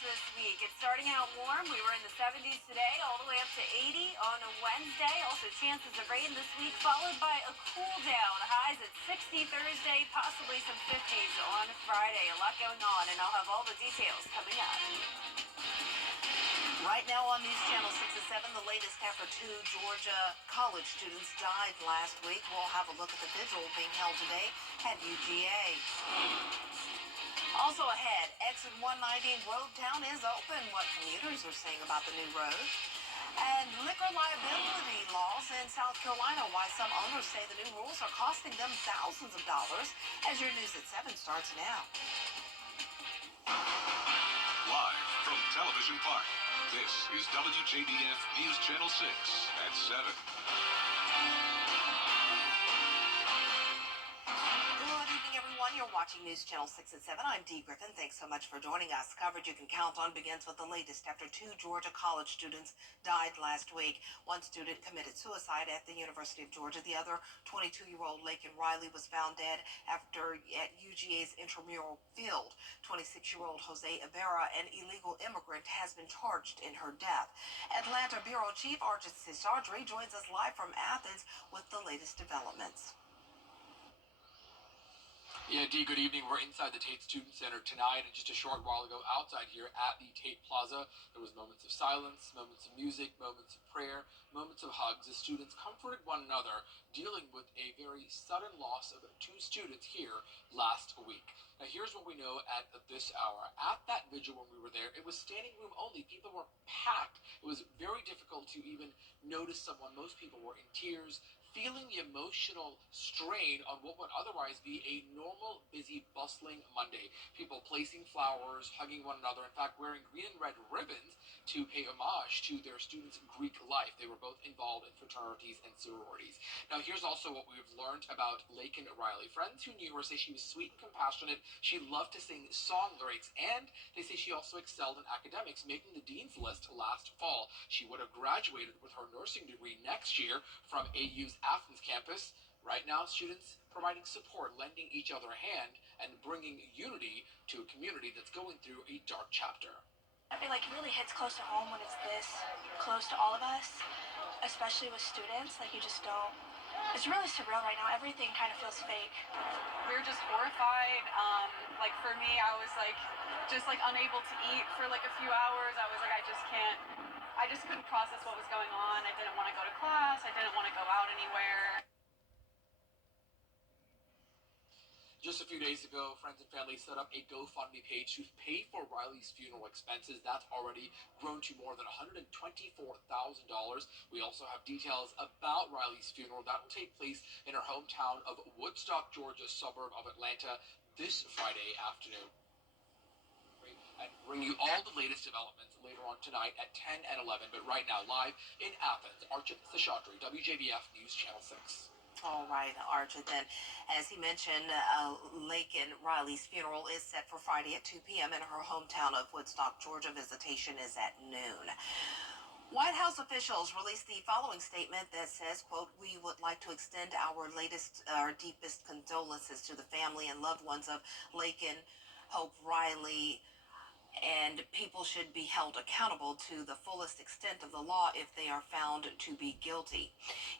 this week. It's starting out warm. We were in the 70s today, all the way up to 80 on a Wednesday. Also chances of rain this week, followed by a cool down. Highs at 60 Thursday, possibly some 50s on Friday. A lot going on, and I'll have all the details coming up. Right now on News Channel 6 and 7, the latest after two Georgia college students died last week. We'll have a look at the vigil being held today at UGA. Also ahead, exit 190 in Wrdw is open. What commuters are saying about the new road. And liquor liability laws in South Carolina, why some owners say the new rules are costing them thousands of dollars. As your News at 7 starts now. Live from Television Park, this is WJBF News Channel 6 at 7. You're watching News Channel 6 at 7. I'm Dee Griffin. Thanks so much for joining us. Coverage you can count on begins with the latest after two Georgia college students died last week. One student committed suicide at the University of Georgia. The other, 22-year-old Laken Riley, was found dead after at UGA's intramural field. 26-year-old Jose Ibarra, an illegal immigrant, has been charged in her death. Atlanta Bureau Chief Arjit Seshadri joins us live from Athens with the latest developments. Yeah, Dee, good evening. We're inside the Tate Student Center tonight, and just a short while ago outside here at the Tate Plaza, there was moments of silence, moments of music, moments of prayer, moments of hugs as students comforted one another, dealing with a very sudden loss of two students here last week. Now, here's what we know at this hour. At that vigil when we were there, it was standing room only. People were packed. It was very difficult to even notice someone. Most people were in tears, feeling the emotional strain on what would otherwise be a normal, busy, bustling Monday. People placing flowers, hugging one another, in fact, wearing green and red ribbons to pay homage to their students' Greek life. They were both involved in fraternities and sororities. Now, here's also what we've learned about Laken Riley. Friends who knew her say she was sweet and compassionate. She loved to sing song lyrics, and they say she also excelled in academics, making the dean's list last fall. She would have graduated with her nursing degree next year from AU's Athens campus. Right now, students providing support, lending each other a hand, and bringing unity to a community that's going through a dark chapter. I feel like it really hits close to home when it's this close to all of us, especially with students. Like, you just don't. It's really surreal right now. Everything kind of feels fake. We were just horrified. Like, for me, I was just unable to eat for like a few hours. I was like, I just couldn't process what was going on. I didn't want to go to class. I didn't want to go out anywhere. Just a few days ago, friends and family set up a GoFundMe page to pay for Riley's funeral expenses. That's already grown to more than $124,000. We also have details about Riley's funeral. That will take place in her hometown of Woodstock, Georgia, suburb of Atlanta, this Friday afternoon. And bring you all the latest developments later on tonight at 10 and 11. But right now, live in Athens, Arjit Seshadri, WJBF News Channel 6. All right, Arjit, then, as he mentioned, Laken Riley's funeral is set for Friday at 2 p.m. in her hometown of Woodstock, Georgia. Visitation is at noon. White House officials released the following statement that says, quote, "We would like to extend our deepest condolences to the family and loved ones of Laken, Hope Riley, and people should be held accountable to the fullest extent of the law if they are found to be guilty.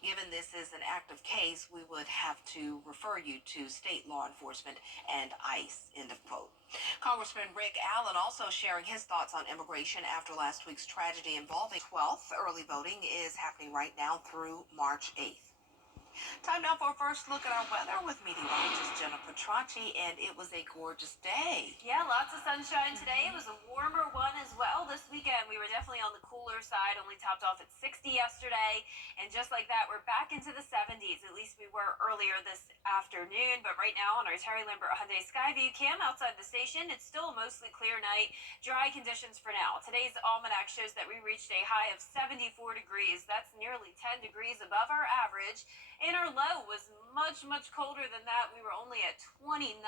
Given this is an active case, we would have to refer you to state law enforcement and ICE," end of quote. Congressman Rick Allen also sharing his thoughts on immigration after last week's tragedy involving 12th. Early voting is happening right now through March 8th. Time now for a first look at our weather with meteorologist Jenna Petracci, and it was a gorgeous day. Yeah, lots of sunshine today. It was a warmer one as well. This weekend, we were definitely on the cooler side, only topped off at 60 yesterday. And just like that, we're back into the 70s. At least we were earlier this afternoon. But right now on our Terry Lambert Hyundai Skyview cam outside the station, it's still a mostly clear night. Dry conditions for now. Today's almanac shows that we reached a high of 74 degrees. That's nearly 10 degrees above our average. and our low was much colder than that. We were only at 29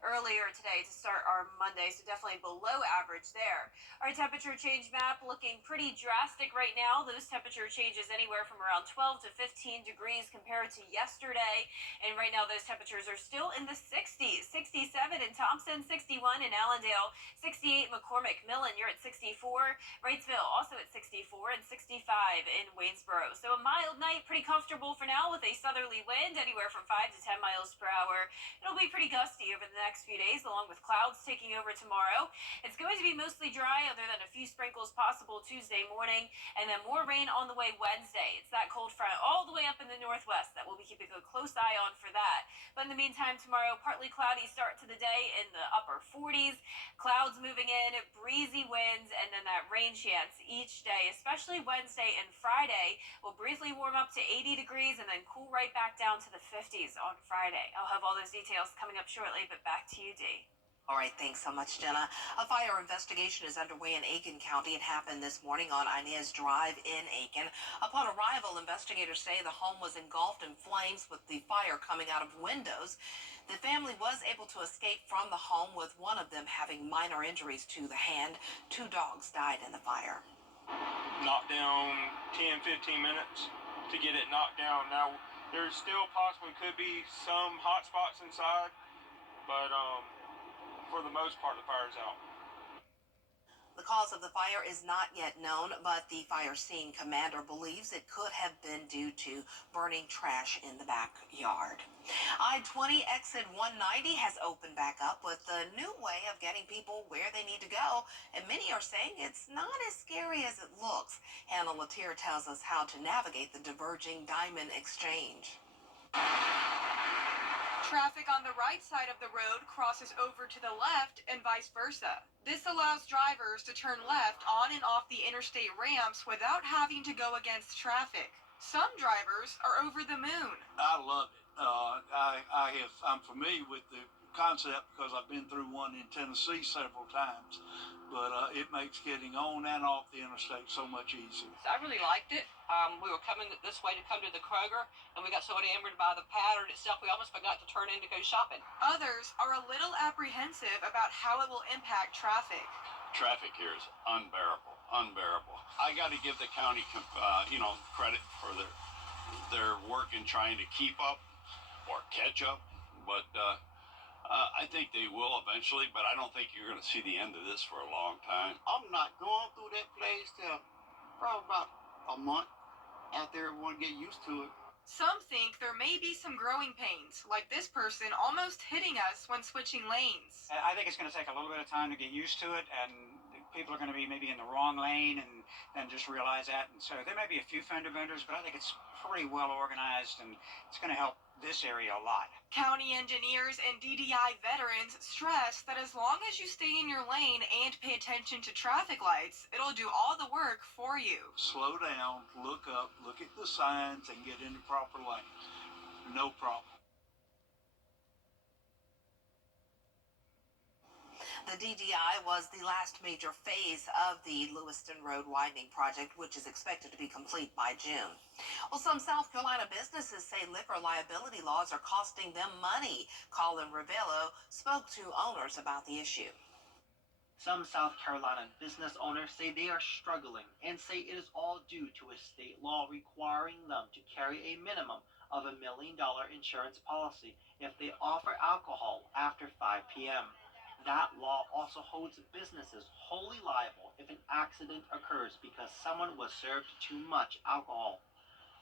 earlier today to start our Monday, so definitely below average there. Our temperature change map looking pretty drastic right now. Those temperature changes anywhere from around 12 to 15 degrees compared to yesterday. And right now those temperatures are still in the 60s. 67 in Thompson, 61 in Allendale, 68 McCormick. Millen, you're at 64. Wrightsville also at 64 and 65 in Waynesboro. So a mild night, pretty comfortable for now with a southerly wind anywhere from 5 to 10 miles per hour. It'll be pretty gusty over the next few days, along with clouds taking over tomorrow. It's going to be mostly dry, other than a few sprinkles possible Tuesday morning, and then more rain on the way Wednesday. It's that cold front all the way up in the northwest that we'll be keeping a close eye on for that. But in the meantime, tomorrow, partly cloudy start to the day in the upper 40s. Clouds moving in, breezy winds, and then that rain chance each day, especially Wednesday and Friday. Will briefly warm up to 80 degrees and then cool right back down to the 50s on Friday. I'll have all those details coming up shortly, but back to you, Dee. All right, thanks so much, Jenna. A fire investigation is underway in Aiken County. It happened this morning on Inez Drive in Aiken. Upon arrival, investigators say the home was engulfed in flames with the fire coming out of windows. The family was able to escape from the home, with one of them having minor injuries to the hand. 2 dogs died in the fire. Knocked down 10-15 minutes to get it knocked down. Now, there's still possibly could be some hot spots inside, but for the most part, the fire's out. The cause of the fire is not yet known, but the fire scene commander believes it could have been due to burning trash in the backyard. I-20 exit 190 has opened back up with a new way of getting people where they need to go, and many are saying it's not as scary as it looks. Hannah Latier tells us how to navigate the diverging Diamond Exchange. Traffic on the right side of the road crosses over to the left and vice versa. This allows drivers to turn left on and off the interstate ramps without having to go against traffic. Some drivers are over the moon. I love it. I'm familiar with the concept because I've been through one in Tennessee several times, but it makes getting on and off the interstate so much easier. I really liked it. We were coming this way to come to the Kroger, and we got so enamored by the pattern itself, we almost forgot to turn in to go shopping. Others are a little apprehensive about how it will impact traffic. Traffic here is unbearable. I got to give the county, credit for their work in trying to keep up or catch up, but I think they will eventually, but I don't think you're going to see the end of this for a long time. I'm not going through that place till probably about a month after everyone get used to it. Some think there may be some growing pains, like this person almost hitting us when switching lanes. I think it's going to take a little bit of time to get used to it, and people are going to be maybe in the wrong lane and then just realize that. And so there may be a few fender benders, but I think it's pretty well organized, and it's going to help this area a lot. County engineers and DDI veterans stress that as long as you stay in your lane and pay attention to traffic lights, it'll do all the work for you. Slow down, look up, look at the signs, and get into proper lanes. No problem. The DDI was the last major phase of the Lewiston Road widening project, which is expected to be complete by June. Well, some South Carolina businesses say liquor liability laws are costing them money. Colin Ravello spoke to owners about the issue. Some South Carolina business owners say they are struggling and say it is all due to a state law requiring them to carry a minimum of $1 million insurance policy if they offer alcohol after 5 p.m. That law also holds businesses wholly liable if an accident occurs because someone was served too much alcohol.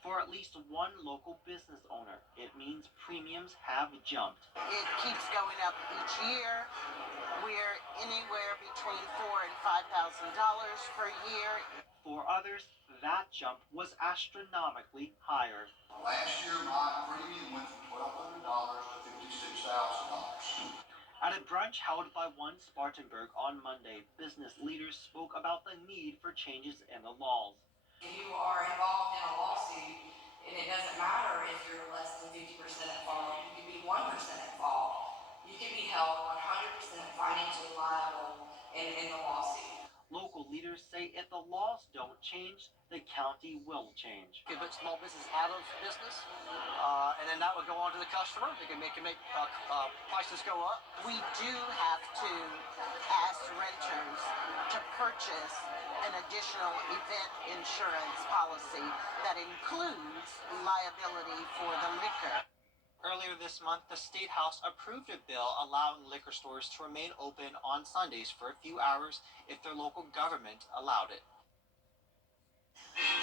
For at least one local business owner, it means premiums have jumped. It keeps going up each year. We're anywhere between $4,000 and $5,000 per year. For others, that jump was astronomically higher. Last year, my premium went from $1,200 to $56,000. At a brunch held by One Spartanburg on Monday, business leaders spoke about the need for changes in the laws. If you are involved in a lawsuit, and it doesn't matter if you're less than 50% at fault, you could be 1% at fault. You can be held 100% financially liable in the lawsuit. Local leaders say if the laws don't change, the county will change. Could put small business out of business, and then that would go on to the customer. They can make prices go up. We do have to ask renters to purchase an additional event insurance policy that includes liability for the liquor. Earlier this month, the State House approved a bill allowing liquor stores to remain open on Sundays for a few hours if their local government allowed it.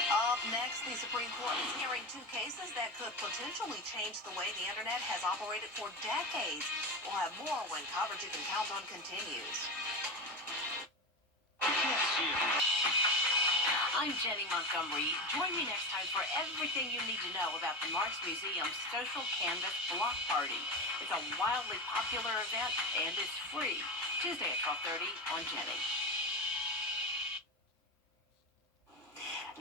Up next, the Supreme Court is hearing two cases that could potentially change the way the internet has operated for decades. We'll have more when coverage you can count on continues. I'm Jenny Montgomery. Join me next time for everything you need to know about the Marx Museum's Social Canvas Block Party. It's a wildly popular event, and it's free. Tuesday at 12:30 on Jenny.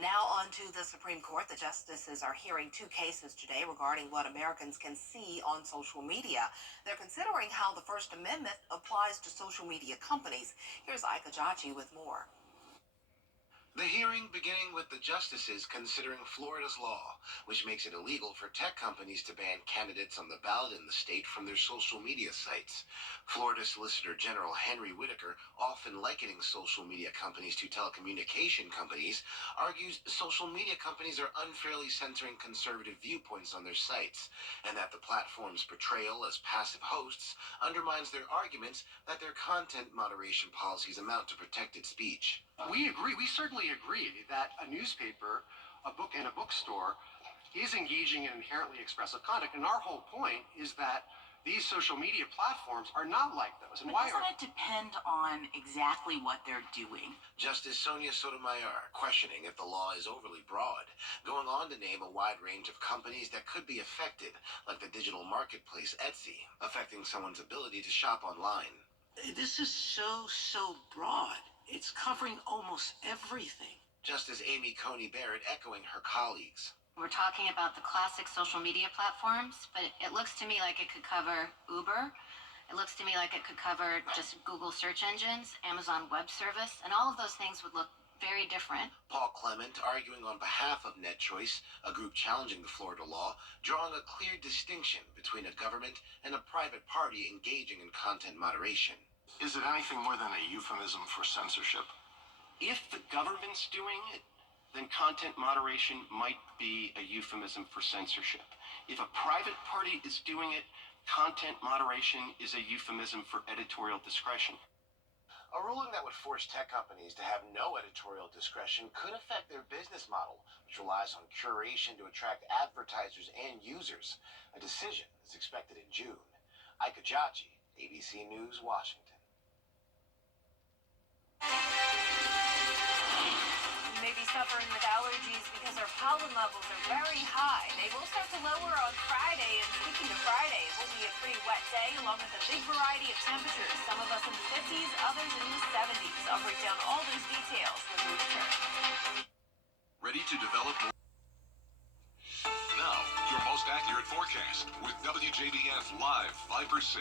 Now on to the Supreme Court. The justices are hearing two cases today regarding what Americans can see on social media. They're considering how the First Amendment applies to social media companies. Here's Ika Jachi with more. The hearing beginning with the justices considering Florida's law, which makes it illegal for tech companies to ban candidates on the ballot in the state from their social media sites. Florida Solicitor General Henry Whitaker, often likening social media companies to telecommunication companies, argues social media companies are unfairly censoring conservative viewpoints on their sites, and that the platform's portrayal as passive hosts undermines their arguments that their content moderation policies amount to protected speech. We agree. We certainly agree that a newspaper, a book, and a bookstore is engaging in inherently expressive conduct. And our whole point is that these social media platforms are not like those. And but doesn't it depend on exactly what they're doing? Justice Sonia Sotomayor questioning if the law is overly broad, going on to name a wide range of companies that could be affected, like the digital marketplace Etsy, affecting someone's ability to shop online. This is so broad. It's covering almost everything. Justice Amy Coney Barrett echoing her colleagues. We're talking about the classic social media platforms, but it looks to me like it could cover Uber. It looks to me like it could cover just Google search engines, Amazon Web Service, and all of those things would look very different. Paul Clement arguing on behalf of NetChoice, a group challenging the Florida law, drawing a clear distinction between a government and a private party engaging in content moderation. Is it anything more than a euphemism for censorship? If the government's doing it, then content moderation might be a euphemism for censorship. If a private party is doing it, content moderation is a euphemism for editorial discretion. A ruling that would force tech companies to have no editorial discretion could affect their business model, which relies on curation to attract advertisers and users. A decision is expected in June. Ika Jachi, ABC News, Washington. You may be suffering with allergies because our pollen levels are very high. They will start to lower on Friday, and speaking of Friday, it will be a pretty wet day along with a big variety of temperatures. Some of us in the 50s, others in the 70s. I'll break down all those details when we return. Ready to develop more? Now, your most accurate forecast with WJDF Live 5 for 6.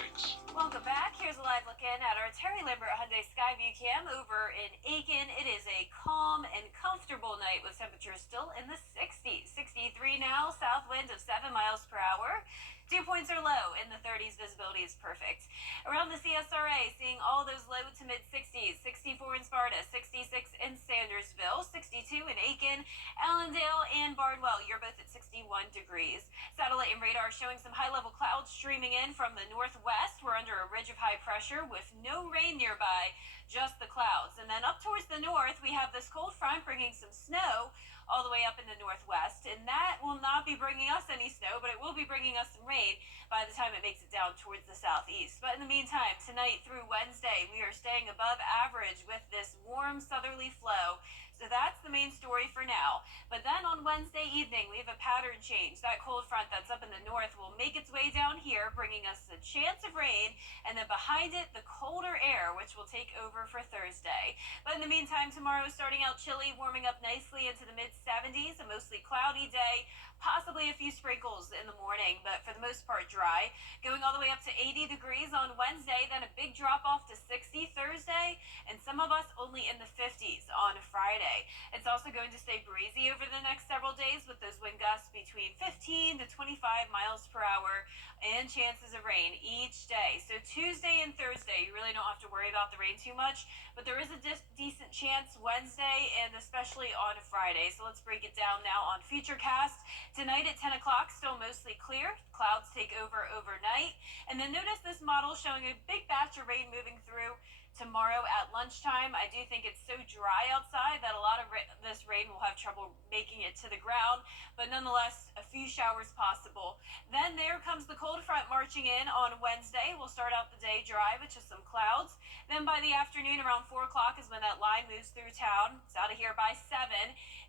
Welcome back. Here's a live look in at our Terry Lambert Hyundai Skyview Cam over in Aiken. It is a calm and comfortable night with temperatures still in the 60s. 63 now, south wind of 7 miles per hour. Dew points are low. In the 30s, visibility is perfect. Around the CSRA, seeing all those low to mid 60s. 64 in Sparta, 66 in Sandersville, 62 in Aiken, Allendale, and Bardwell. You're both at 61 degrees. Satellite and radar showing some high-level clouds streaming in from the northwest. We're under a ridge of high pressure with no rain nearby, just the clouds. And then up towards the north, we have this cold front bringing some snow all the way up in the northwest, and that will not be bringing us any snow, but it will be bringing us some rain by the time it makes it down towards the southeast. But in the meantime, tonight through Wednesday, we are staying above average with this warm southerly flow. So that's the main story for now. But then on Wednesday evening, we have a pattern change. That cold front that's up in the north will make its way down here, bringing us a chance of rain, and then behind it, the colder air, which will take over for Thursday. But in the meantime, tomorrow is starting out chilly, warming up nicely into the mid-70s, a mostly cloudy day, possibly a few sprinkles in the morning, but for the most most part dry, going all the way up to 80 degrees on Wednesday, then a big drop off to 60 Thursday, and some of us only in the 50s on Friday. It's also going to stay breezy over the next several days with those wind gusts between 15 to 25 miles per hour and chances of rain each day. So Tuesday and Thursday, you really don't have to worry about the rain too much, but there is a decent chance Wednesday and especially on Friday. So let's break it down now on Futurecast. Tonight at 10 o'clock, still mostly clear. Clouds take over overnight. And then notice this model showing a big batch of rain moving through tomorrow at lunchtime. I do think it's so dry outside that a lot of this rain will have trouble making it to the ground, but nonetheless, a few showers possible. Then there comes the cold front marching in on Wednesday. We'll start out the day dry with just some clouds. Then by the afternoon, around 4 o'clock is when that line moves through town. It's out of here by 7,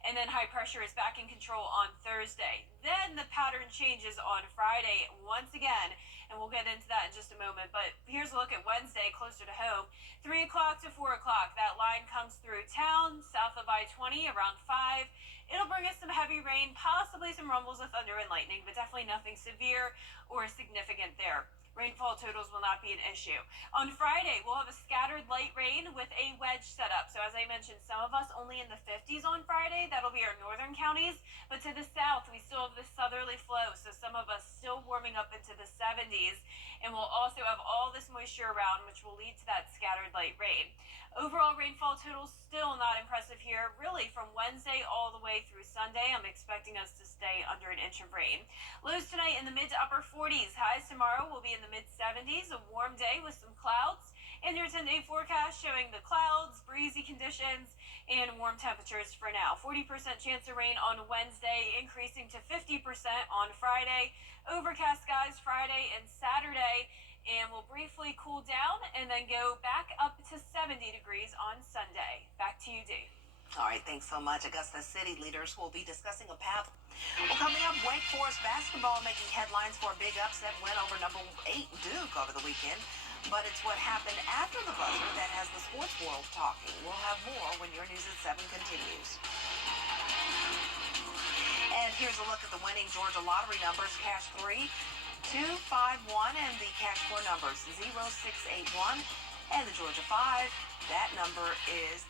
and then high pressure is back in control on Thursday. Then the pattern changes on Friday once again, and we'll get into that in just a moment. But here's a look at Wednesday closer to home. 3 o'clock to 4 o'clock, that line comes through town, south of I-20, around 5. It'll bring us some heavy rain, possibly some rumbles of thunder and lightning, but definitely nothing severe or significant there. Rainfall totals will not be an issue. On Friday, we'll have a scattered light rain with a wedge setup. So as I mentioned, some of us only in the 50s on Friday. That'll be our northern counties. But to the south, we still have this southerly flow. So some of us still warming up into the 70s. And we'll also have all this moisture around, which will lead to that scattered light rain. Overall rainfall totals still not impressive here. Really, from Wednesday all the way through Sunday, I'm expecting us to stay under an inch of rain. Lows tonight in the mid to upper 40s. Highs tomorrow will be in the mid 70s. A warm day with some clouds. And your 10-day forecast showing the clouds, breezy conditions, and warm temperatures for now. 40% chance of rain on Wednesday, increasing to 50% on Friday. Overcast skies Friday and Saturday. And we'll briefly cool down and then go back up to 70 degrees on Sunday. Back to you, Dee. All right, thanks so much. Augusta City leaders will be discussing a path. Well, coming up, Wake Forest basketball making headlines for a big upset win over number 8 Duke over the weekend. But it's what happened after the buzzer that has the sports world talking. We'll have more when your News at 7 continues. And here's a look at the winning Georgia lottery numbers. Cash 3, 251, and the cash 4 numbers 0681, and the Georgia 5.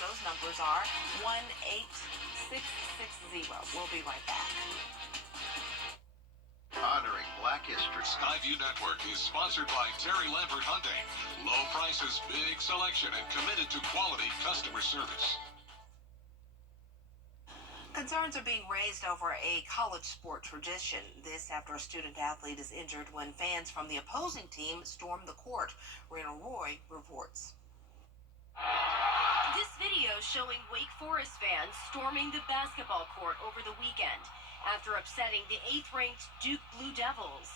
Those numbers are 18660. We'll be right back. Honoring Black History. Skyview Network is sponsored by Terry Lambert Hyundai. Low prices, big selection, and committed to quality customer service. Concerns are being raised over a college sport tradition. This after a student athlete is injured when fans from the opposing team stormed the court. Rena Roy reports. This video showing Wake Forest fans storming the basketball court over the weekend after upsetting the 8th-ranked Duke Blue Devils.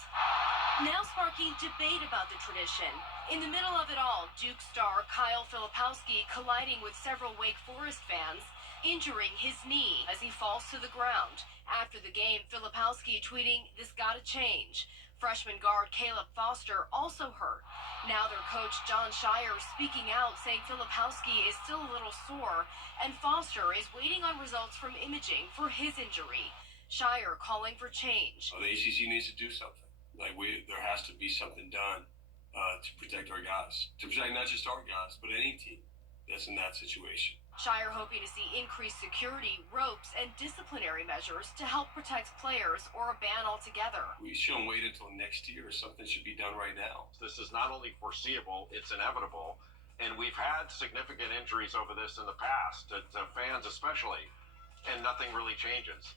Now sparking debate about the tradition. In the middle of it all, Duke star Kyle Filipowski colliding with several Wake Forest fans, injuring his knee as he falls to the ground. After the game, Filipowski tweeting, "This gotta change." Freshman guard Caleb Foster also hurt. Now their coach John Shire speaking out, saying Filipowski is still a little sore, and Foster is waiting on results from imaging for his injury. Shire calling for change. The ACC needs to do something. There has to be something done to protect our guys, to protect not just our guys, but any team that's in that situation. Shire hoping to see increased security, ropes, and disciplinary measures to help protect players or a ban altogether. We shouldn't wait until next year. Something should be done right now. This is not only foreseeable, it's inevitable. And we've had significant injuries over this in the past, to fans especially, and nothing really changes.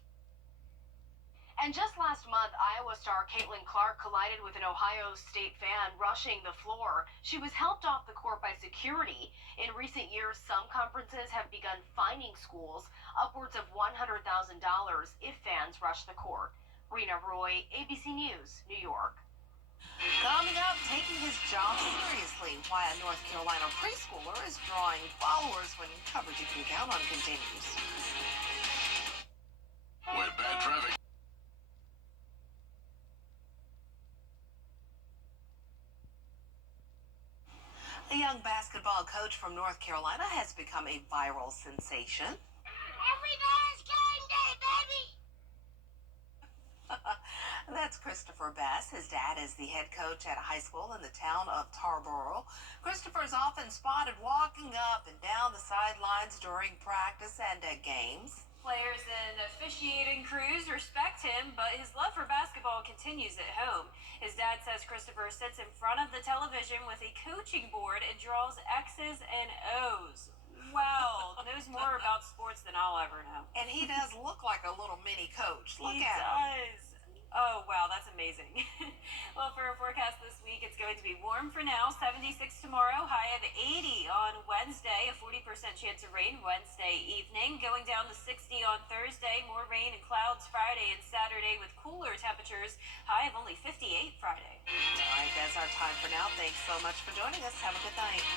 And just last month, Iowa star Caitlin Clark collided with an Ohio State fan rushing the floor. She was helped off the court by security. In recent years, some conferences have begun fining schools upwards of $100,000 if fans rush the court. Rena Roy, ABC News, New York. Coming up, taking his job seriously, why a North Carolina preschooler is drawing followers when coverage you can count on continues. When bad traffic. A young basketball coach from North Carolina has become a viral sensation. Every day is game day, baby! That's That's Christopher Bess. His dad is the head coach at a high school in the town of Tarboro. Christopher is often spotted walking up and down the sidelines during practice and at games. Players and officiating crews respect him, but his love for basketball continues at home. His dad says Christopher sits in front of the television with a coaching board and draws X's and O's. Wow, knows more about sports than I'll ever know. And he does look like a little mini coach. Look He at him. does. Oh, wow, that's amazing. Well, for our forecast this week, it's going to be warm for now, 76 tomorrow, high of 80 on Wednesday, a 40% chance of rain Wednesday evening, going down to 60 on Thursday, more rain and clouds Friday and Saturday with cooler temperatures, high of only 58 Friday. All right, that's our time for now. Thanks so much for joining us. Have a good night.